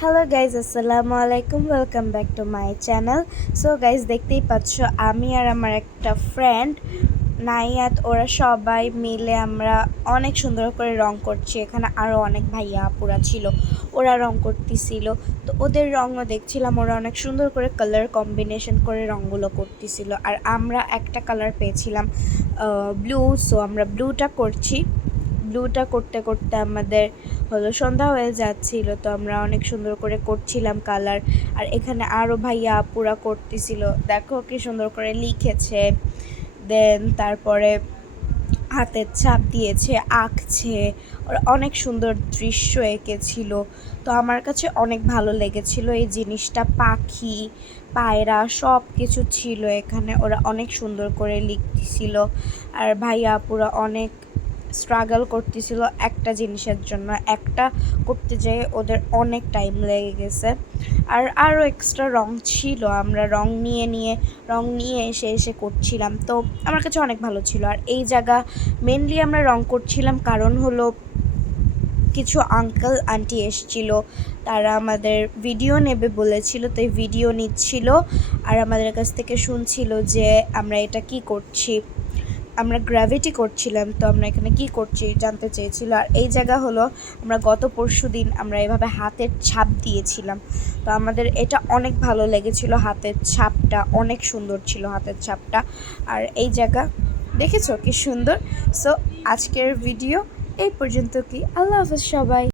Hello guys, আসসালামু আলাইকুম। Welcome back to my channel. So guys, দেখতেই পাচ্ছ আমি আর আমার একটা ফ্রেন্ড নাইয়াত, ওরা সবাই মিলে আমরা অনেক সুন্দর করে রং করছি। এখানে আরও অনেক ভাইয়া আপুরা ছিল, ওরা রং করতেছিল। তো ওদের রঙও দেখছিলাম, ওরা অনেক সুন্দর করে কালার কম্বিনেশন করে রঙগুলো করতেছিল। আর আমরা একটা কালার পেয়েছিলাম ব্লু, সো আমরা ব্লুটা করছি। ব্লুটা করতে করতে আমাদের সন্ধ্যা হয়ে যাচ্ছিল, তো আমরা অনেক সুন্দর করে করছিলাম কালার। আর এখানে আরও ভাইয়া আপুরা করতেছিল, দেখো কি সুন্দর করে লিখেছে, দেন তারপরে হাতের ছাপ দিয়েছে, আঁকছে, ওরা অনেক সুন্দর দৃশ্য এঁকেছিল। তো আমার কাছে অনেক ভালো লেগেছিল এই জিনিসটা। পাখি, পায়রা সব কিছু ছিল এখানে, ওরা অনেক সুন্দর করে লিখতেছিল। আর ভাইয়া আপুরা অনেক স্ট্রাগল করতেছিল একটা জিনিসের জন্য, একটা করতে যেয়ে ওদের অনেক টাইম লেগে গেছে। আর আরও এক্সট্রা রং ছিল, আমরা রং নিয়ে এসে করছিলাম। তো আমার কাছে অনেক ভালো ছিল। আর এই জায়গা মেনলি আমরা রং করছিলাম কারণ হলো কিছু আঙ্কেল আন্টি এসেছিল, তারা আমাদের ভিডিও নেবে বলেছিল, তাই ভিডিও নিচ্ছিল আর আমাদের কাছ থেকে শুনছিল যে আমরা এটা কি করছি। আমরা গ্র্যাভিটি করছিলাম, তো আমরা এখানে কি করছি জানতে চেয়েছিল। আর এই জায়গা হলো আমরা গত পরশু দিন আমরা এভাবে হাতের ছাপ দিয়েছিলাম, তো আমাদের এটা অনেক ভালো লেগেছিল। হাতের ছাপটা অনেক সুন্দর ছিল, হাতের ছাপটা। আর এই জায়গা দেখেছো কি সুন্দর। সো আজকের ভিডিও এই পর্যন্ত। কি আল্লাহ হাফেজ সবাই।